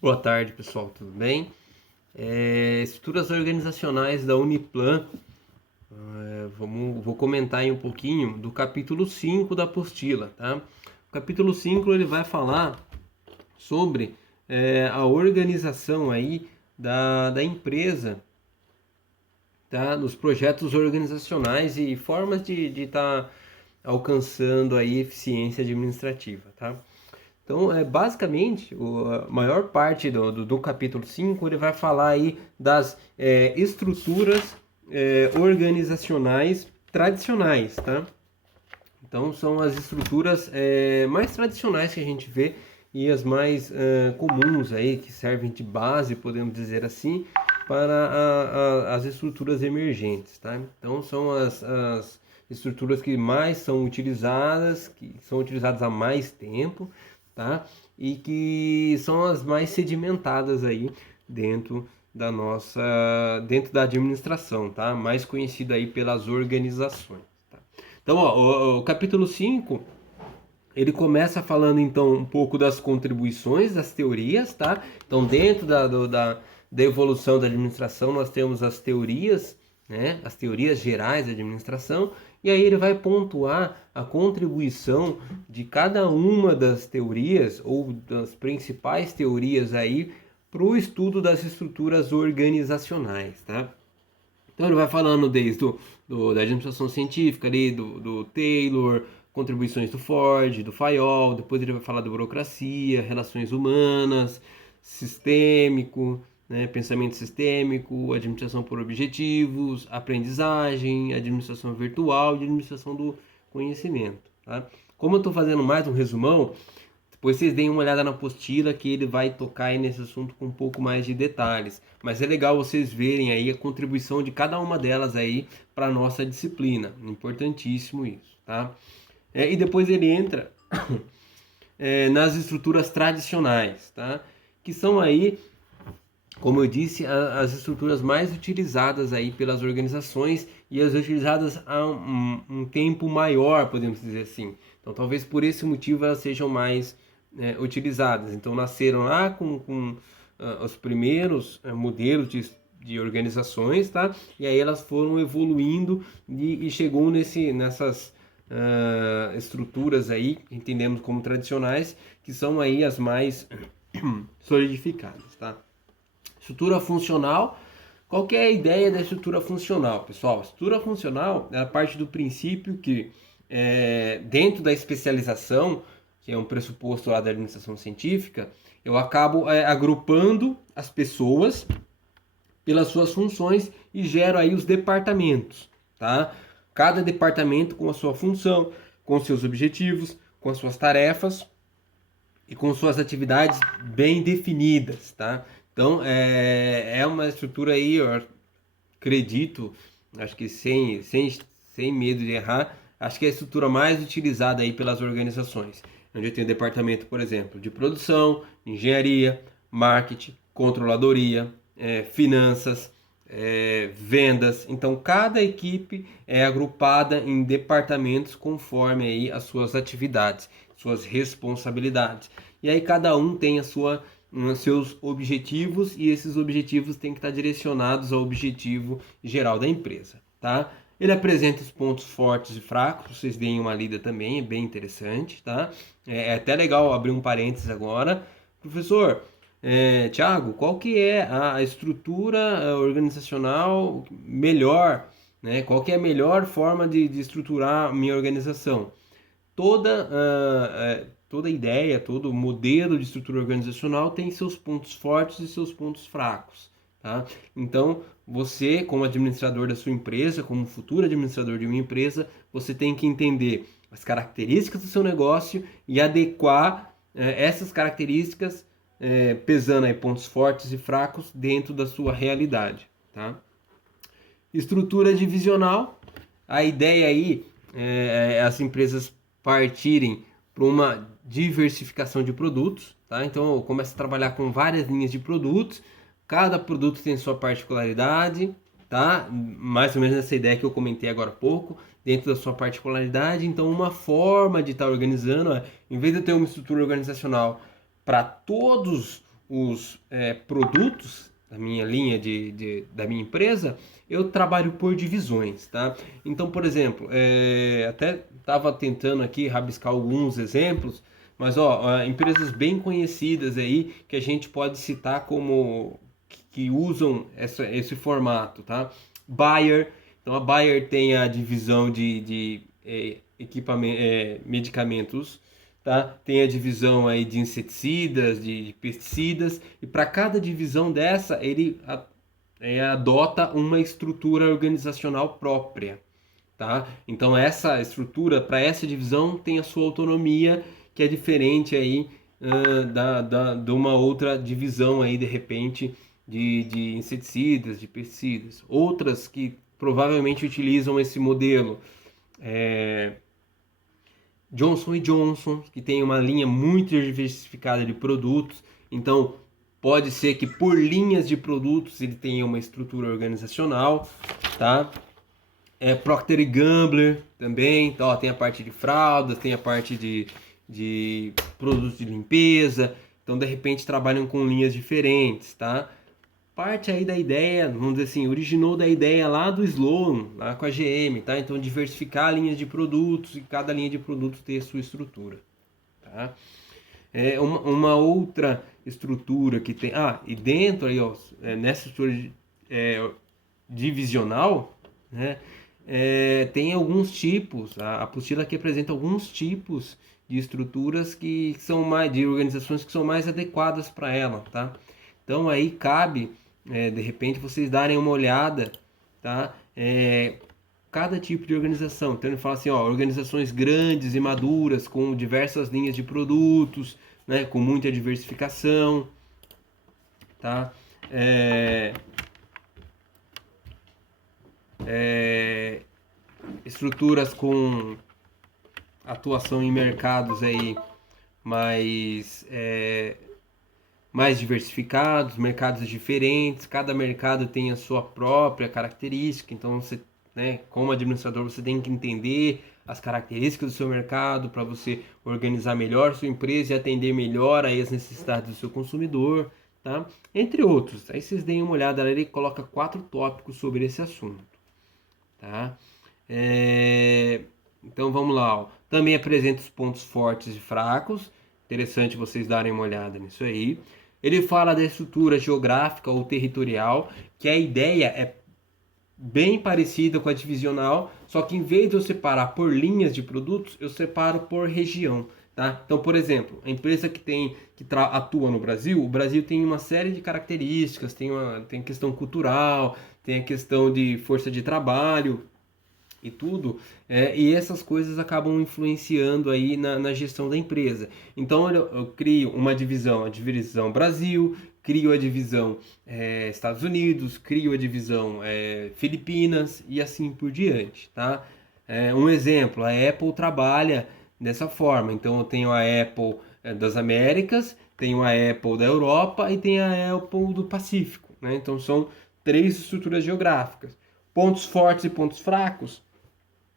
Boa tarde, pessoal, tudo bem? Estruturas organizacionais da Uniplan. Vou comentar aí um pouquinho do capítulo 5 da apostila, tá? O capítulo 5 ele vai falar sobre a organização aí da empresa, tá? Dos projetos organizacionais e formas de estar alcançando aí eficiência administrativa, tá? Então, basicamente, a maior parte do capítulo 5 ele vai falar aí das estruturas organizacionais tradicionais, tá? Então, são as estruturas mais tradicionais que a gente vê e as mais comuns aí, que servem de base, podemos dizer assim, para as estruturas emergentes, tá? Então, são as estruturas que mais são utilizadas, que são utilizadas há mais tempo, tá? E que são as mais sedimentadas aí dentro dentro da administração, tá? Mais conhecida aí pelas organizações, tá? Então, ó, o capítulo 5 ele começa falando então um pouco das contribuições, das teorias, tá? Então, dentro da evolução da administração, nós temos as teorias, né? As teorias gerais da administração, e aí ele vai pontuar a contribuição de cada uma das teorias ou das principais teorias aí para o estudo das estruturas organizacionais, tá? Então ele vai falando desde da administração científica ali, do Taylor, contribuições do Ford, do Fayol, depois ele vai falar da burocracia, relações humanas, sistêmico, né, pensamento sistêmico, administração por objetivos, aprendizagem, administração virtual e administração do conhecimento. Tá? Como eu estou fazendo mais um resumão, depois vocês deem uma olhada na apostila que ele vai tocar aí nesse assunto com um pouco mais de detalhes. Mas é legal vocês verem aí a contribuição de cada uma delas aí para a nossa disciplina. Importantíssimo isso, tá? E depois ele entra nas estruturas tradicionais, tá? Que são aí, como eu disse, as estruturas mais utilizadas aí pelas organizações e as utilizadas há um tempo maior, podemos dizer assim. Então, talvez por esse motivo elas sejam mais utilizadas. Então, nasceram lá com os primeiros modelos de organizações, tá? E aí elas foram evoluindo e chegou nessas estruturas aí, que entendemos como tradicionais, que são aí as mais solidificadas, tá? Estrutura funcional. Qual que é a ideia da estrutura funcional, pessoal? A estrutura funcional é a parte do princípio que, dentro da especialização, que é um pressuposto lá da administração científica, eu acabo agrupando as pessoas pelas suas funções e gero aí os departamentos, tá? Cada departamento com a sua função, com seus objetivos, com as suas tarefas e com suas atividades bem definidas, tá? Então, é uma estrutura aí, eu acredito, acho que sem medo de errar, acho que é a estrutura mais utilizada aí pelas organizações. Onde eu tenho departamento, por exemplo, de produção, engenharia, marketing, controladoria, finanças, vendas. Então, cada equipe é agrupada em departamentos conforme aí as suas atividades, suas responsabilidades. E aí cada um tem os seus objetivos e esses objetivos têm que estar direcionados ao objetivo geral da empresa, tá? Ele apresenta os pontos fortes e fracos, vocês deem uma lida também, é bem interessante, tá? É até legal abrir um parênteses agora. Professor, Tiago, qual que é a estrutura organizacional melhor, né? Qual que é a melhor forma de estruturar minha organização? Toda ideia, todo modelo de estrutura organizacional tem seus pontos fortes e seus pontos fracos, tá? Então, você, como administrador da sua empresa, como futuro administrador de uma empresa, você tem que entender as características do seu negócio e adequar essas características, pesando aí pontos fortes e fracos dentro da sua realidade, tá? Estrutura divisional, a ideia aí é as empresas partirem para uma diversificação de produtos, tá? Então eu começo a trabalhar com várias linhas de produtos, cada produto tem sua particularidade, tá? Mais ou menos essa ideia que eu comentei agora há pouco, dentro da sua particularidade. Então uma forma de estar organizando é, em vez de eu ter uma estrutura organizacional para todos os produtos da minha linha da minha empresa, eu trabalho por divisões, tá? Então, por exemplo, até estava tentando aqui rabiscar alguns exemplos, mas empresas bem conhecidas aí que a gente pode citar como que usam esse formato, tá? Bayer, então a Bayer tem a divisão de medicamentos, tá? Tem a divisão aí de inseticidas, de pesticidas, e para cada divisão dessa ele adota uma estrutura organizacional própria, tá? Então essa estrutura para essa divisão tem a sua autonomia, que é diferente aí de uma outra divisão aí de repente de inseticidas, de pesticidas. Outras que provavelmente utilizam esse modelo Johnson Johnson, que tem uma linha muito diversificada de produtos, então pode ser que por linhas de produtos ele tenha uma estrutura organizacional, tá? Procter Gamble também, então, tem a parte de fraldas, tem a parte de produtos de limpeza, então de repente trabalham com linhas diferentes, tá? Parte aí da ideia, vamos dizer assim, originou da ideia lá do Sloan, lá com a GM, tá? Então diversificar linhas de produtos e cada linha de produtos ter a sua estrutura, tá? Uma outra estrutura que tem, e dentro aí, nessa estrutura divisional, né? Tem alguns tipos, a apostila aqui apresenta alguns tipos de estruturas que são mais, de organizações que são mais adequadas para ela, tá? Então aí cabe, de repente, vocês darem uma olhada, tá? Cada tipo de organização. Então ele fala assim, organizações grandes e maduras, com diversas linhas de produtos, né? Com muita diversificação, tá? Estruturas com atuação em mercados aí mais diversificados, mercados diferentes, cada mercado tem a sua própria característica, então você, né, como administrador, você tem que entender as características do seu mercado para você organizar melhor sua empresa e atender melhor aí as necessidades do seu consumidor, tá? Entre outros. Aí vocês deem uma olhada, ele coloca 4 tópicos sobre esse assunto, tá? Então vamos lá, também apresenta os pontos fortes e fracos, interessante vocês darem uma olhada nisso aí. Ele fala da estrutura geográfica ou territorial, que a ideia é bem parecida com a divisional, só que em vez de eu separar por linhas de produtos, eu separo por região, tá? Então, por exemplo, a empresa que atua no Brasil, o Brasil tem uma série de características, tem questão cultural, tem a questão de força de trabalho e tudo, e essas coisas acabam influenciando aí na gestão da empresa. Então eu crio uma divisão, a divisão Brasil, crio a divisão Estados Unidos, crio a divisão Filipinas e assim por diante, tá? Um exemplo, a Apple trabalha dessa forma. Então eu tenho a Apple das Américas, tenho a Apple da Europa e tenho a Apple do Pacífico, né? Então são 3 estruturas geográficas. Pontos fortes e pontos fracos,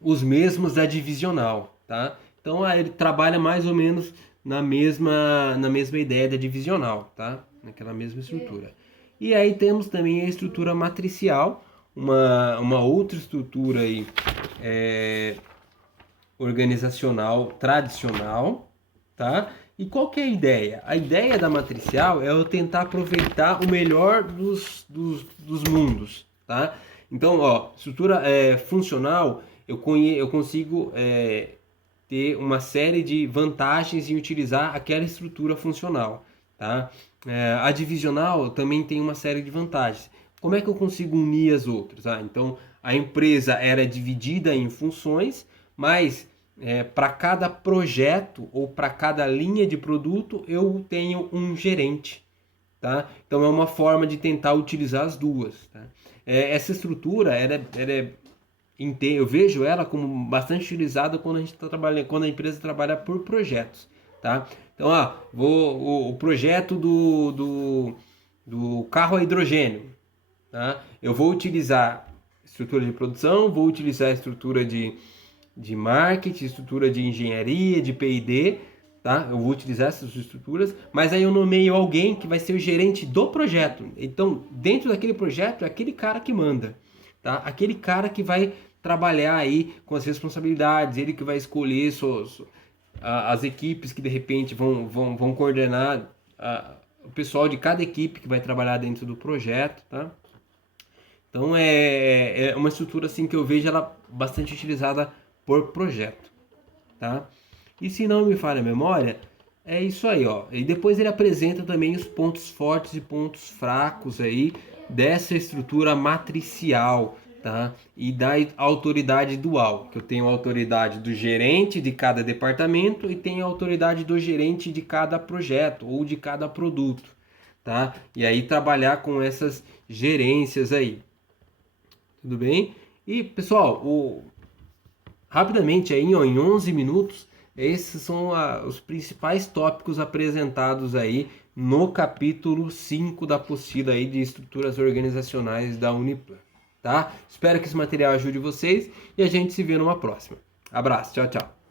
os mesmos da divisional, tá? Então ele trabalha mais ou menos na mesma ideia da divisional, tá? Naquela mesma estrutura. E aí temos também a estrutura matricial, uma outra estrutura aí, organizacional tradicional, tá? E qual que é a ideia? A ideia da matricial é eu tentar aproveitar o melhor dos mundos, tá? Então, estrutura funcional, eu consigo ter uma série de vantagens em utilizar aquela estrutura funcional, tá? A divisional também tem uma série de vantagens. Como é que eu consigo unir as outras? Então, a empresa era dividida em funções, mas para cada projeto ou para cada linha de produto eu tenho um gerente, tá? Então é uma forma de tentar utilizar as duas, tá? Essa estrutura eu vejo ela como bastante utilizada quando a gente está trabalhando, quando a empresa trabalha por projetos, tá? Então, o projeto do carro a hidrogênio, tá? Eu vou utilizar estrutura de produção, vou utilizar a estrutura de marketing, estrutura de engenharia, de P&D, tá? Eu vou utilizar essas estruturas, mas aí eu nomeio alguém que vai ser o gerente do projeto. Então, dentro daquele projeto, é aquele cara que manda, tá? Aquele cara que vai trabalhar aí com as responsabilidades, ele que vai escolher as equipes que de repente vão coordenar o pessoal de cada equipe que vai trabalhar dentro do projeto, tá? Então é uma estrutura assim que eu vejo ela bastante utilizada por projeto, tá? E se não me falha a memória, é isso aí, ó. E depois ele apresenta também os pontos fortes e pontos fracos aí dessa estrutura matricial, tá? E da autoridade dual, que eu tenho a autoridade do gerente de cada departamento e tenho a autoridade do gerente de cada projeto ou de cada produto, tá? E aí trabalhar com essas gerências aí. Tudo bem? E pessoal, rapidamente aí, ó, em 11 minutos, esses são os principais tópicos apresentados aí no capítulo 5 da apostila aí de estruturas organizacionais da Uniplan, tá? Espero que esse material ajude vocês e a gente se vê numa próxima. Abraço, tchau, tchau.